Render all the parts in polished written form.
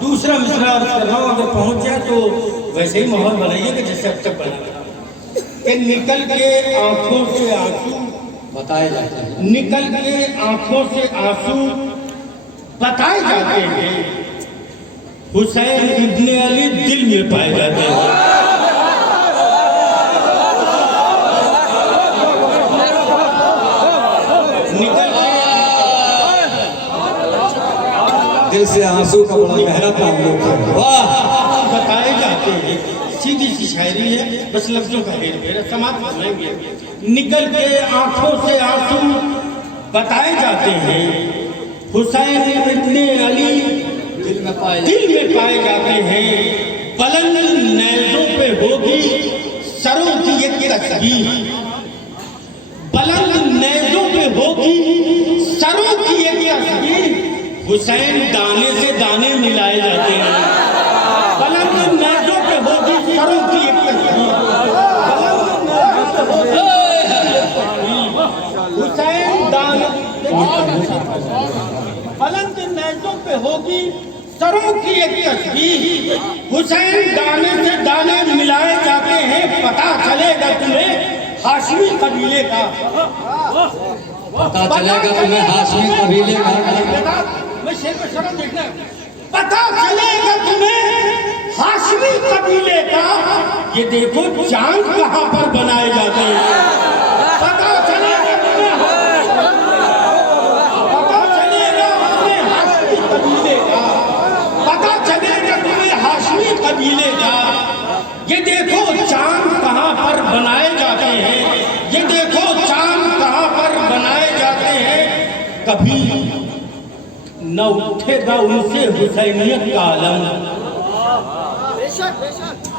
दूसरा मिसरा अर्ज कर रहा हूँ, अगर पहुंच जाए तो वैसे ही माहौल बनाइएगा जैसे अब तक बना कि निकल के आंखों से आंसू बताए जाते हैं, निकल के आंखों से आंसू बताए जाते हैं, हुसैन इब्ने अली दिल में पाए जाते हैं। दिल से आंसू का बड़ा गहरा ताल्लुक है। वाह, बताए जाते हैं, सीधी सी शायरी है, बस लफ्जों का हेर फेर समाप्त बनाएंगे। निकल के आंखों से आंसू बताए जाते हैं, हुसैन इब्ने अली दिल में पाए जाते हैं। बुलंद नेज़ों पे होगी सरों की एक तस्बीह, बुलंद नेज़ों पे होगी सरों की एक तस्बीह, हुसैन दाने से दाने मिलाए जाते हैं। बुलंद नेज़ों पे होगी सरों की एक तस्बीह, हुसैन दाने बुलंद नेज़ों पे होगी सरों की एक तस्बीह, हुसैन दाने से दाने मिलाए जाते हैं। पता चलेगा तुम्हें हाशमी कबीले का, पता चलेगा तुम्हें हाशमी कबीले का। मैं शेर पे शर्म देखना, पता चलेगा तुम्हें हाशमी कबीले का, ये देखो चांद कहाँ पर बनाए जाते हैं। पता चलेगा तुम्हें, पता चलेगा तुम्हें हाशमी कबीले का, पता चलेगा तुम्हें हाशमी कबीले का, ये देखो चांद कहाँ पर बनाए जाते हैं, ये देखो चांद कहाँ पर बनाए जाते हैं। कभी न उठेगा उनसे हुसैनियत का आलम।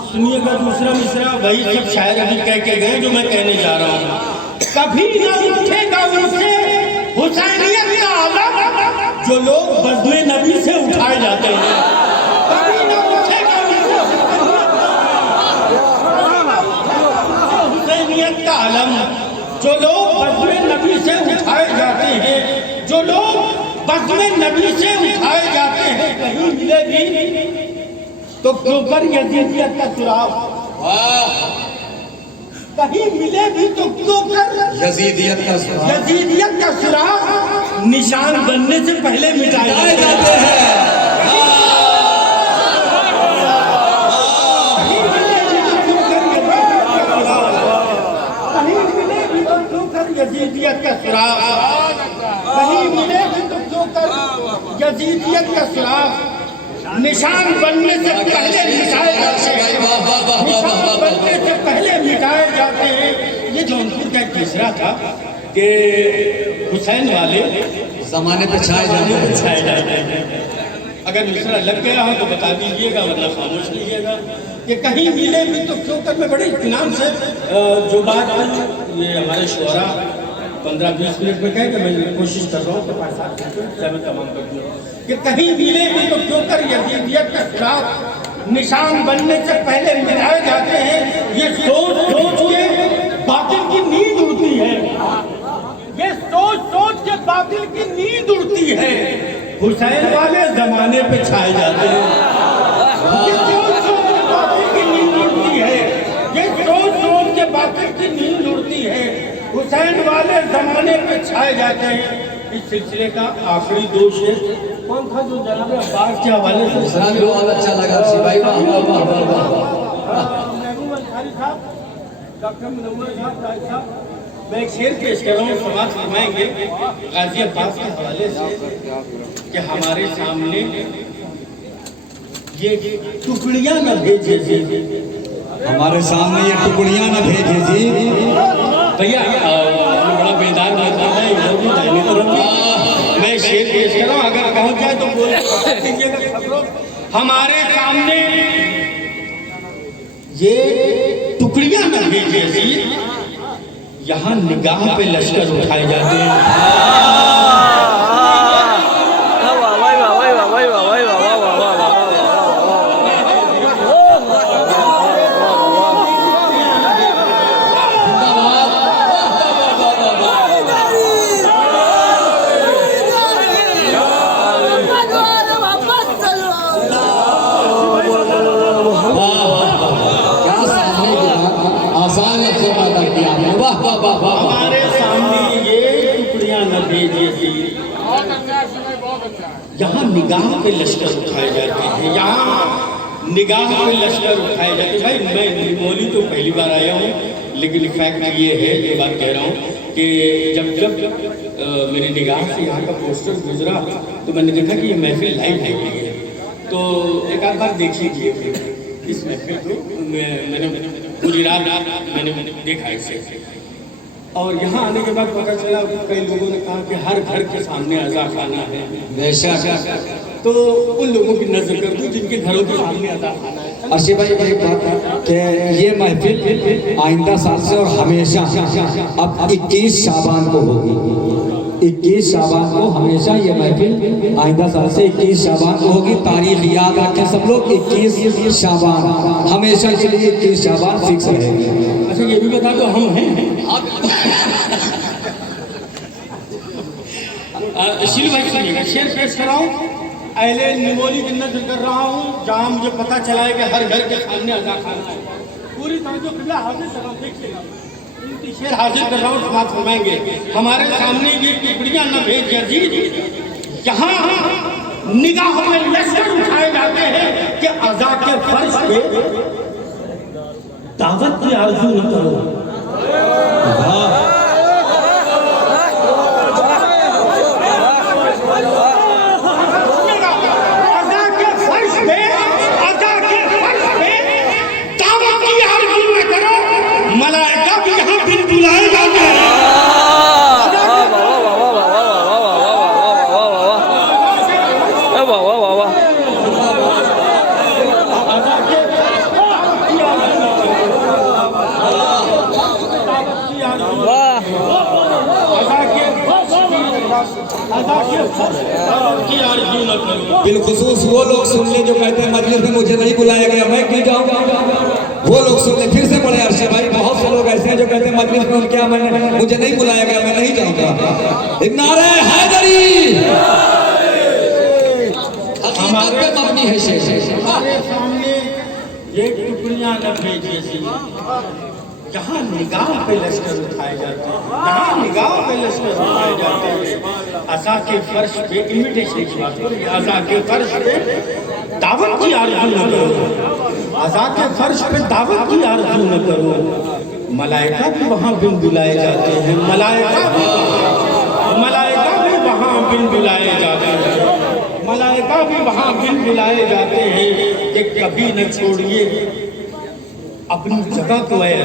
सुनिएगा दूसरा मिसरा, वही सब शायर अभी कह के गए जो मैं कहने जा रहा हूँ। कभी न उठेगा उनसे हुसैनियत का आलम, जो लोग बज़्म नबी से उठाए जाते हैं। कभी न उठेगा उनसे हुसैनियत का आलम, जो लोग बज़्म नबी से उठाए जाते हैं, जो लोग बज़्म नबी से उठाए जाते हैं। कहीं मिलेगी तो क्यों कर यजीदियत का सुराग, कहीं मिलेगी तो क्यों कर यजीदियत का सुराग, यजीदियत का सुराग निशान बनने से पहले मिटाए जाते हैं। कहीं मिलेगी तो क्यों कर यजीदियत का सुराग, कहीं मिलेगी तो क्यों कर यजीदियत का सुराग, निशान बनने से पहले मिटाए जाते हैं, निशान बनने से पहले मिटाए जाते हैं। ये जौनपुर का एक तीसरा था कि हुसैन वाले जमाने पे छाए जाते हैं। अगर दूसरा लग गया हो तो बता दीजिएगा, वरना खामोश रहिएगा। कि कहीं मिले भी तो क्यों कर, मैं बड़े इत्मीनान से जो बात ये हमारे शुरा 15-20 मिनट में कहे कि मैं कोशिश कर रहा हूँ तो 5-7 मिनट में तमाम कर दूँ। कि कहीं मिले भी तो क्यों कर यजीदियत का खिलाफ निशान बनने से पहले मिटाए जाते हैं। ये सोच सोच के बातिल की नींद उड़ती है, ये सोच सोच के बातिल की नींद उड़ती है, हुसैन वाले जमाने पे छाए जाते हैं। ये सोच सोच के बातिल की नींद उड़ती है, ये सोच सोच के बातिल की नींद उड़ती है, हुसैन वाले जमाने पे छाए जाते हैं। इस सिलसिले का आखिरी दो शेर कौन था जो जनाब अब्बास के हवाले से बहुत अच्छा लगा भाई, वाह वाह वाह वाह वाह। महबूब अंसारी साहब, डॉक्टर मुनव्वर साहब, मैं एक शेर पेश कर रहा हूँ, समाज फरमाएंगे गाजी अब्बास के हवाले से कि हमारे सामने ये टुकड़ियां न भेजे जी, हमारे सामने ये टुकड़ियां न भेजे जी। भैया बड़ा बेदार लगता है, इधर भी दाहिने तरफ भी। मैं शेर पेश कर रहा हूँ, अगर पहुंच जाए तो बोल दीजिएगा। हमारे सामने ये टुकड़ियां न भेजे जी, यहाँ निगाह पे लश्कर उठाए जाते हैं। वाह वाह। हमारे सामने ये टुकड़ियां न भेजिए। यहाँ निगाह के लश्कर उठाए जाते हैं, यहाँ निगाह के लश्कर उठाए जाते हैं। भाई मैं निमोली तो पहली बार आया हूँ, लेकिन फैक्ट ये है, ये बात कह रहा हूँ कि जब मेरी निगाह से यहाँ का पोस्टर गुजरा तो मैंने देखा कि ये महफिल लाइव हो गई है। तो एक आध बार देख लीजिए इस महफिल को। मैंने पूरी रात मैंने देखा इसे, और यहाँ आने के बाद पता चला कई लोगों ने कहा कि हर घर के सामने अज़ा खाना है। बेशक। तो उन लोगों की नजर कर दूं जिनके घरों के सामने अज़ा खाना है। अर्शी भाई एक बात कि ये महफिल आइंदा साल से और हमेशा अब 21 शाबान को होगी। 21 शाबान को हमेशा ये महफिल आइंदा साल से 21 शाबान को होगी। तारीख याद रखें सब लोग, 21 शाबान हमेशा के लिए 21 शाबान फिक्स रहेगी। अच्छा ये भी बता दो हम हैं शील भाई सुनिएगा, शेर पेश कराऊं। अहले निमोली की नजर कर रहा हूँ जहाँ मुझे पता चला है कि हर घर के सामने अज़ा खाना है। पूरी तवज्जो किबला हाजिर कर रहा हूँ, देखिएगा शेर हाजिर कर रहा हूँ, समाज फरमाएंगे। हमारे सामने ये टुकड़ियां न भेज अजीज, यहाँ निगाह में लश्कर उठाए जाते हैं कि अज़ा के फर्श पे दावत की आरज़ू न करो। बिलखुसूस वो लोग सुन ले जो कहते हैं मजलिस में मुझे नहीं बुलाया गया, मैं क्यों जाऊंगा। वो लोग सुन ले, फिर से पढ़े अर्शद भाई। बहुत से लोग ऐसे हैं जो कहते हैं मजलिस में उनके यहाँ मुझे नहीं बुलाया गया, मैं नहीं जाऊंगा। नारे हैदरी हमारे मबनी है शेर। हमारे सामने ये टुकड़ियां न भेजिए, जहाँ निगाह पे लश्कर उठाए जाते हैं, जहाँ निगाह पे लश्कर उठाए जाते हैं। अज़ा के फर्श पे इन्विटेशन की बात करो, अज़ा के फर्श पे दावत की आरज़ू न करो। अज़ा के फर्श पे दावत की आरज़ू न करो। मलाइका भी वहाँ बिन बुलाए जाते हैं, मलाइका भी वहाँ बिन बुलाए जाते हैं, मलाइका भी वहाँ बिन बुलाए जाते हैं कि कभी न छोड़िए अपनी जगह को है।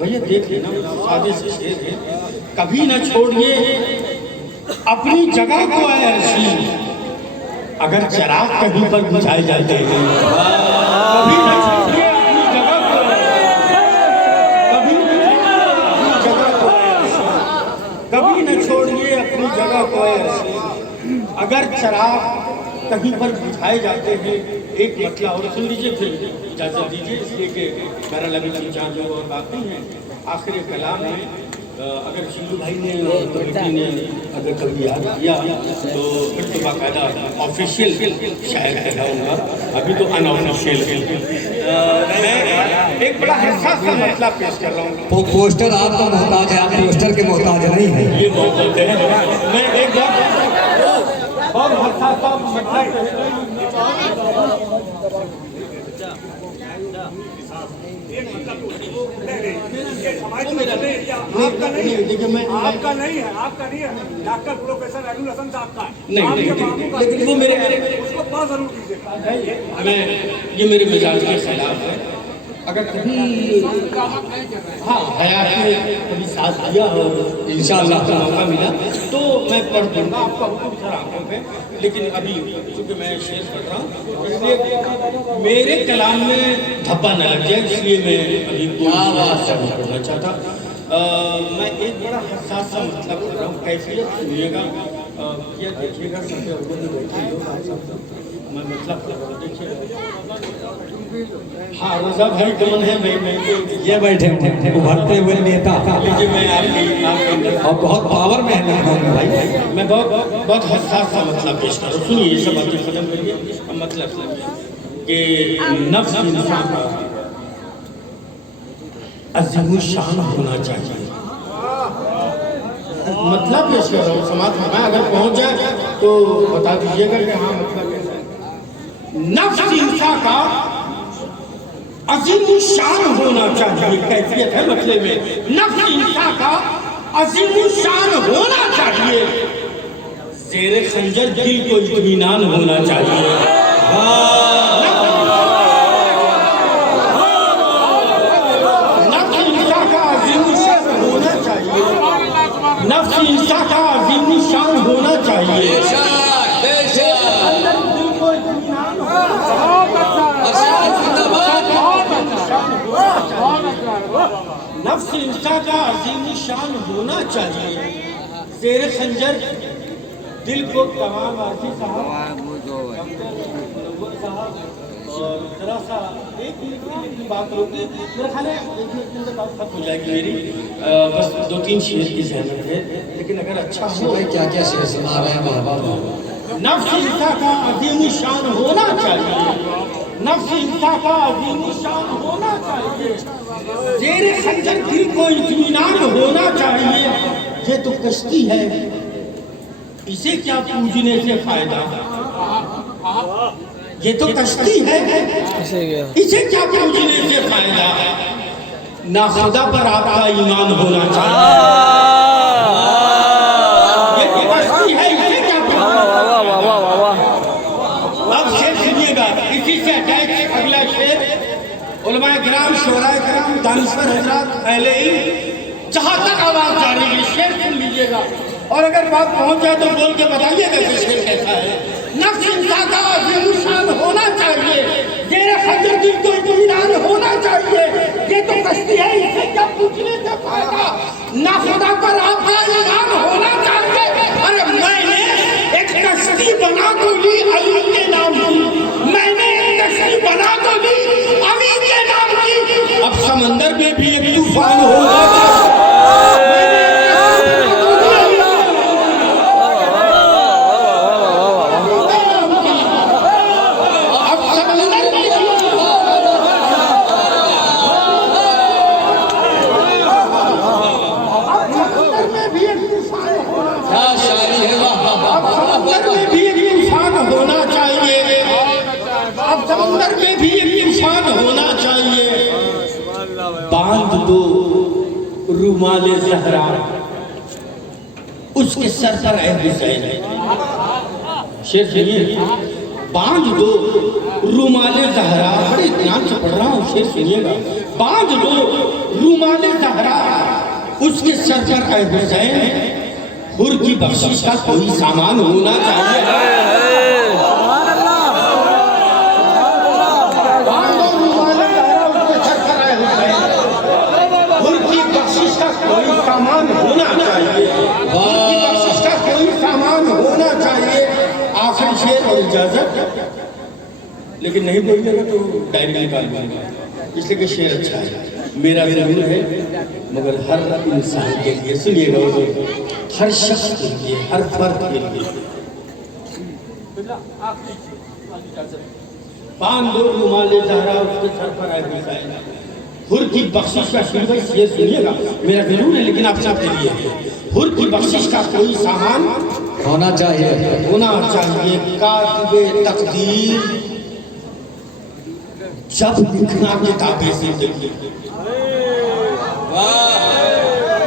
भैया देख लेना, सादे से शेर है। कभी न छोड़िए अपनी जगह को है अर्शी, अगर चराग कहीं पर बुझाए जाते हैं। कभी न छोड़िए अपनी जगह को, कभी अपनी जगह को, कभी न छोड़िए अपनी जगह को है अर्शी, अगर चराग कहीं पर बुझाए जाते हैं। एक मतलब और सुन लीजिए, फिर इजाज़त दीजिए, इसलिए कि मेरा लगी जहाँ जो और बाकी हैं। आखिरी कलाम में अगर शिंदू भाई ने और कमेटी ने अगर कभी याद किया तो फिर तो बाकायदा ऑफिशियल शायद कहलाऊँगा, अभी तो अनऑफिशियल है। मैं एक बड़ा हसास सा मतलब पेश कर रहा हूँ। वो पोस्टर आपका मोहताज है, आप पोस्टर के मोहताज नहीं है। ये बहुत है। मैं एक बहुत हसास सा मतलब आपका नहीं है, देखिए मैं आपका नहीं है, आपका नहीं है, डॉक्टर प्रोफेसर अरुल हसन साहब का है। नहीं, लेकिन वो मेरे उसको पास जरूर कीजिएगा। मैं ये मेरे मिजाज के खिलाफ है। अगर कभी हाँ हयात में कभी साथ दिया और इंशाअल्लाह का मौका मिला तो मैं पढ़ दूँगा आपका हुक्म सर आंखों पे। लेकिन अभी चूँकि मैं शेर पढ़ रहा हूँ, इसलिए मेरे कलाम में धब्बा न लग जाए, इसलिए मैं अभी कोई पढ़ना चाहता। मैं एक बड़ा हसास सा मतलब कर रहा हूँ, कैफियत सुनिएगा, ये देखिएगा सबसे मैं मतलब कर रहा हूँ, देखिए। हाँ रजा भाई कौन है? मैं ये बैठे उभरते हुए नेता, लीजिए मैं आपके और बहुत पावर में है लखनऊ में भाई। मैं बहुत हसास सा मतलब पेश कर रहा हूँ। सुनिए, ये सब बातें खत्म करिए। मतलब कि नफ्स इंसान का अज़ीमुश्शान होना चाहिए। मतलब ये समाज में अगर पहुंच जाए तो बता दीजिएगा कि हाँ मतलब कैसा है। नफ्स इंसान का अज़ीमुश्शान होना चाहिए, कैफियत है मतलब में नफ्स इंसान का अज़ीमुश्शान होना चाहिए। ज़ेरे खंजर दिल को इत्मीनान होना चाहिए। नफ्स इंसान का अज़ीमुश्शान होना चाहिए। नफ्स इंसान का अज़ीमुश्शान होना चाहिए। नफ्स इंसान का अज़ीमुश्शान होना चाहिए। ज़ेरे खंजर दिल को तमाम आरती साहब और जरा सा एक मिनट की बात होगी, मेरा ख्याल है एक मिनट में बात खत्म हो जाएगी मेरी। बस 2-3 शेर की ज़हमत है, लेकिन अगर अच्छा हो क्या क्या शेर सुना रहे हैं महबूब। नफ्स इंसान का अज़ीमुश्शान होना चाहिए। नफ्स इंसान का अज़ीमुश्शान होना चाहिए। ज़ेरे खंजर दिल को इत्मीनान होना चाहिए। ये तो कश्ती है, इसे क्या पूजने से फायदा। ये तो कश्ती है, इसे क्या पूजने से फायदा। ना खुदा पर आपका ईमान होना चाहिए। ये तो कश्ती है, इसे क्या अब शेर सुनिएगा, इसी से अटैच अगला शेर। उलमाए किराम, शोराए किराम, दानिश्वर हज़रात, अहले इल्म, जहाँ तक आवाज़ जा रही है शेर सुन लीजिएगा, और अगर बात पहुँच जाए तो बोल के बताइएगा कि शेर कैसा है। नफ्स इंसान का अज़ीमुश्शान होना चाहिए। ज़ेरे खंजर दिल को इत्मीनान होना चाहिए। ये तो कश्ती है, इसे क्या पूछने से फायदा। ना खुदा पर आपका ईमान होना चाहिए। अरे मैंने एक कश्ती बना तो ली अली के नाम की, मैंने एक कश्ती बना तो ली अली के नाम की। अब समंदर में भी एक तूफान होगा। बांध दो रुमाले ज़हरा उसके सर पर है हुसैन। शेर सुनिए, बांध दो रुमाले ज़हरा, बड़े ध्यान से पढ़ रहा हूँ, शेर सुनिएगा। बांध दो रुमाले ज़हरा उसके सर पर है हुसैन। हुर की बख्शिश का कोई सामान होना चाहिए। कोई सामान होना चाहिए, उनकी बख्शिश का कोई सामान होना चाहिए। आखिरी शेर और इजाजत, लेकिन नहीं बोलिएगा तो डायरी निकाल दूंगा, इसलिए कि शेर अच्छा है, मेरा जरूर है, मगर हर इंसान के लिए सुनिएगा, हर शख्स के लिए, हर फर्द के लिए। बांध दो रुमाले ज़हरा उसके सर पर है हुसैन। हुर की बख्शिश का ये सुनिएगा, मेरा जरूर है लेकिन आप सबके लिए। हुर की बख्शिश का कोई सामान होना चाहिए, होना चाहिए। कातिबे तकदीर जब लिखना किताबें जिंदगी।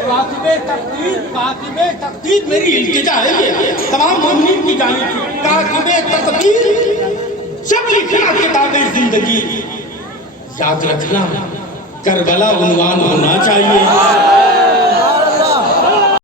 कातिबे तकदीर मेरी इल्तिजा है ये तमाम मोमिनीन की जानिब से। कातिबे तकदीर जब लिखना किताबें जिंदगी। याद रखना करबला उन्वान होना चाहिए।